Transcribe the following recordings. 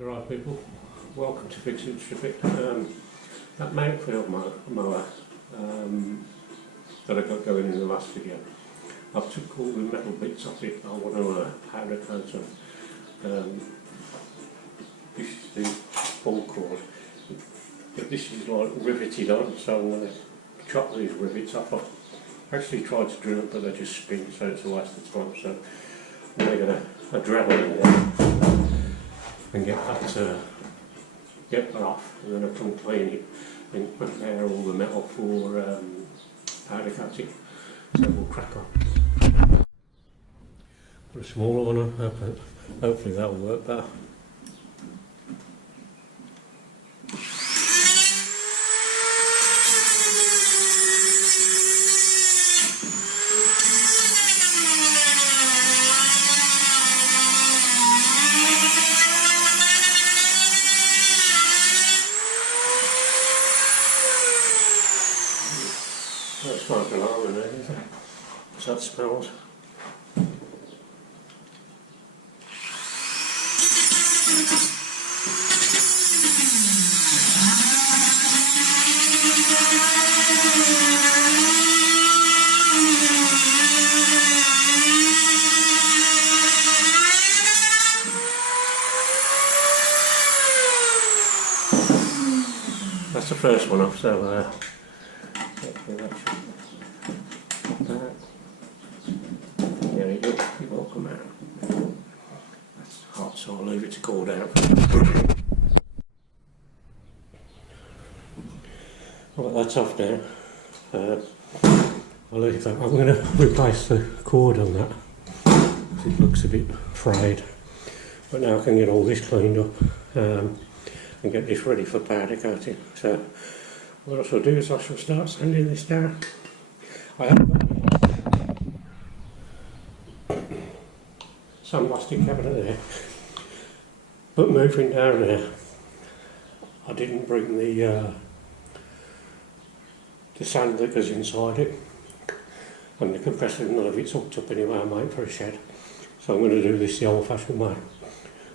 Right people, welcome to Fix It Strip It. That Mountfield mower that I got going in the last video, I've took all the metal bits off it. I want to powder coat them. This is the ball cord, but this is like riveted on, so I'm going to chop these rivets off. I actually tried to drill it, but they just spin, so it's a waste of time. So I'm going to drill it in there and get that off, and then I can clean it and prepare all the metal for powder coating. So we'll crack on. Put a smaller one on, hopefully that'll work better. That's smoke alarm in there, isn't it? So that smells. That's the first one off, so hopefully that should that. There you go, it will come out. That's hot, so I'll leave it to cool down. Right, that's off now. I'll leave that. I'm going to replace the cord on that because it looks a bit frayed. But now I can get all this cleaned up and get this ready for powder coating. So what I shall do is I shall start sanding this down. I haven't got sandblasting cabinet there, but moving down there I didn't bring the sand that goes inside it, and the compressor, none of it's hooked up anyway. I made for a shed, so I'm going to do this the old fashioned way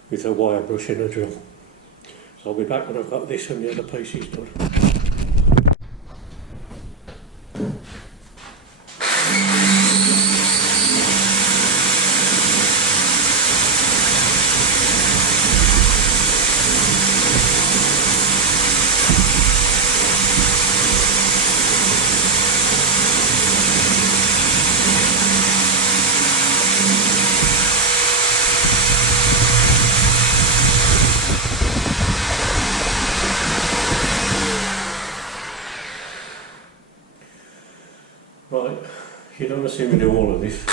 with a wire brush and a drill. So I'll be back when I've got this and the other pieces done. Right, you don't want to see me do all of this.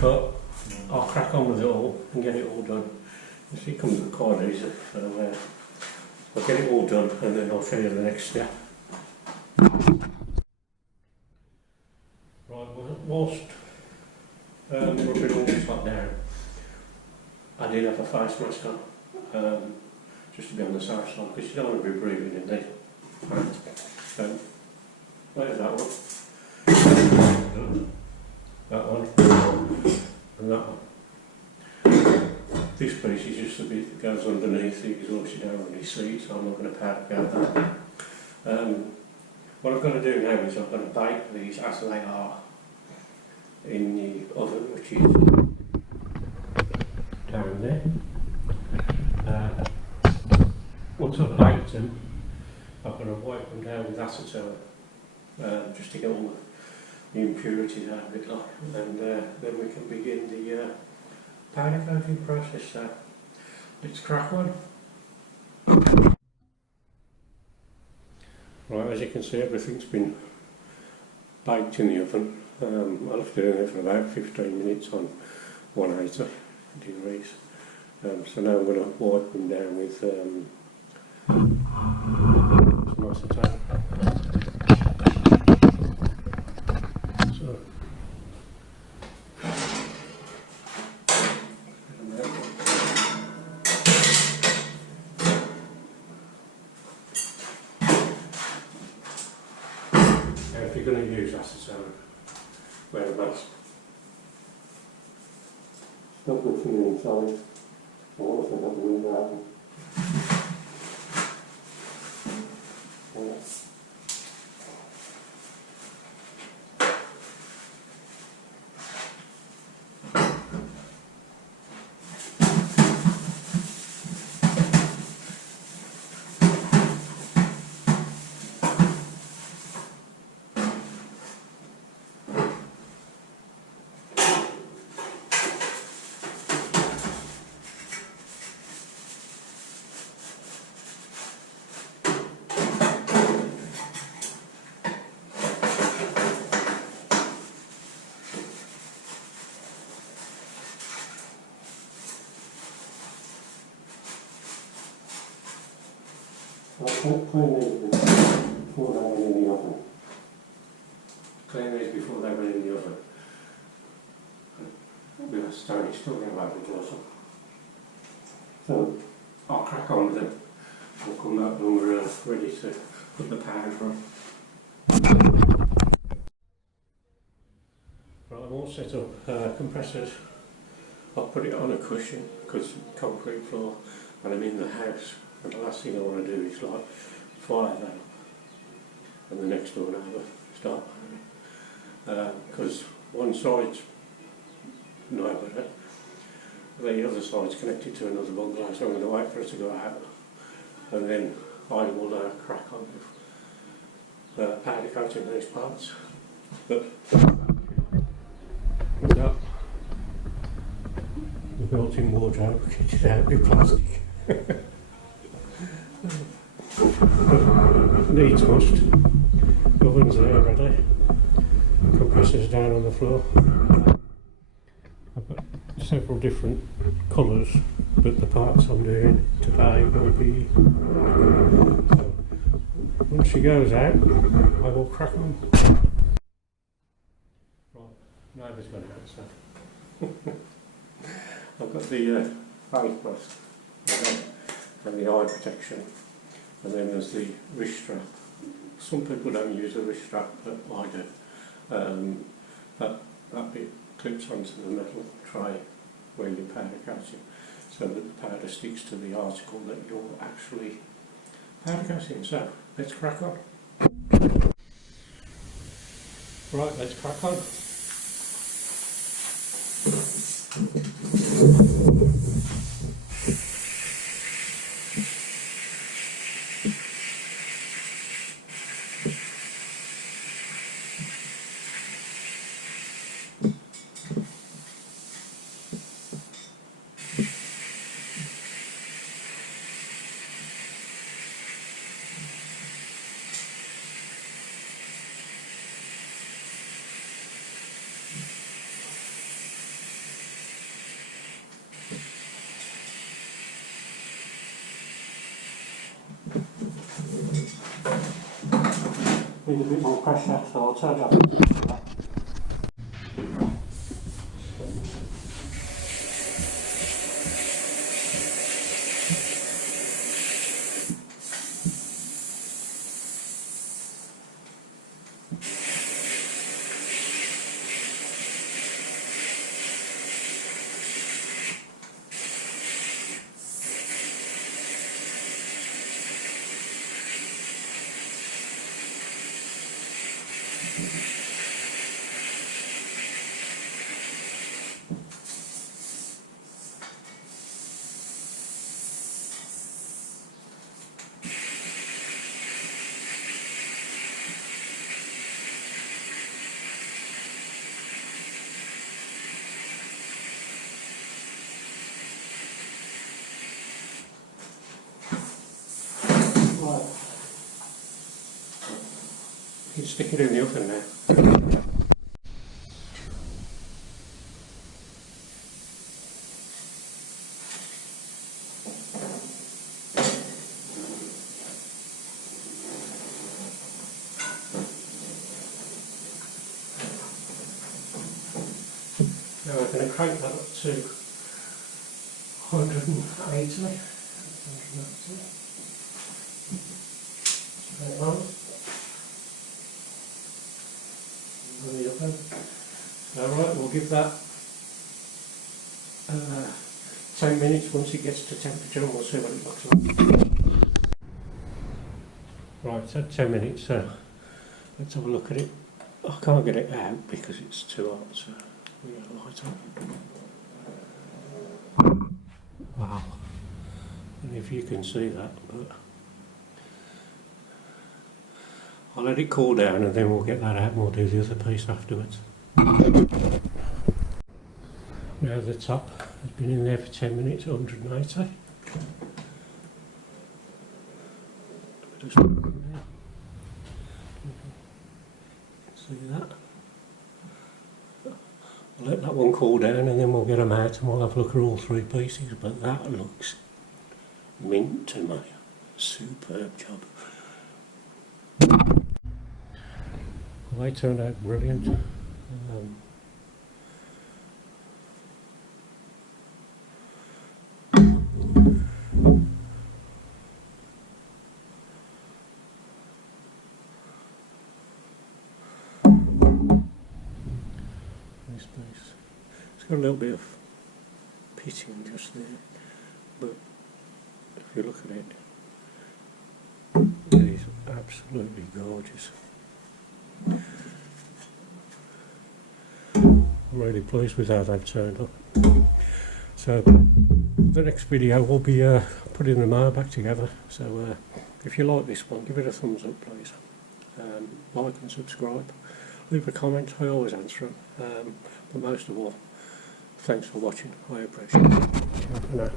But I'll crack on with it all and get it all done. You see, it comes quite easy, so I'll get it all done and then I'll show you the next step. Right, whilst rubbing all this lot down, I did have a face mask on. Just to be on the safe side, because you don't want to be breathing in there. Right. So, there's that one. That one. And that one. This piece is just a bit that goes underneath the exhaust. You don't really see, so I'm not going to powder coat that. What I've got to do now is I've got to bake these as they are in the oven, which is down there. Once I've baked them, I'm going to wipe them down with acetone just to get all the impurities out of it, and then we can begin the powder coating process. So let's crack on. Right, as you can see, everything's been baked in the oven. I left it in there for about 15 minutes on 180 degrees. So now I'm going to wipe them down with some acetone. So, now if you're going to use acetone, wear a mask. got good for you inside. I also got the window open. Yeah. I'll clean these before they went in the oven. Clean these before they went in the oven. We are still going to have the doors on. So I'll crack on with them. We'll come back when we're ready to put the powder on. Right, I'm all set up. Compressors. I'll put it on a cushion because concrete floor, and I'm in the house. And the last thing I want to do is like fire that up and the next door neighbour start because one side's no better, the other side's connected to another bungalow, so I'm going to wait for it to go out and then I will crack on with powder coating these parts. But the built-in wardrobe, kitted out with plastic. Needs must. Oven's there ready. Compressors down on the floor. I've got several different colours, but the parts I'm doing today will be. So once she goes out, I will crack on. Right, neighbour's got it out, so I've got the face mask and the eye protection. And then there's the wrist strap. Some people don't use a wrist strap, but I do. That bit clips onto the metal tray where your powder coating, so that the powder sticks to the article that you're actually powder coating. So let's crack on. Right, let's crack on. Need a bit more pressure, so I'll turn it up. You can stick it in the oven now. Now we're going to crank that up to 180. Straight on. The oven. Alright, we'll give that 10 minutes once it gets to temperature, and we'll see what it looks like. Right, it's had 10 minutes, so let's have a look at it. I can't get it out because it's too hot, so we get a light on. Wow, I don't know if you can see that, but I'll let it cool down and then we'll get that out and we'll do the other piece afterwards. Now the top has been in there for 10 minutes, 180. Just see that? I'll let that one cool down and then we'll get them out and we'll have a look at all three pieces, but that looks mint to me. Superb job. Well, they turned out brilliant. This piece, it's got a little bit of pitching just there, but if you look at it, it is absolutely gorgeous. I'm really pleased with how they've turned up. So the next video we'll be putting the mower back together, so if you like this one, give it a thumbs up please, like and subscribe, leave a comment, I always answer them, but most of all, thanks for watching, I appreciate it. Ciao for now.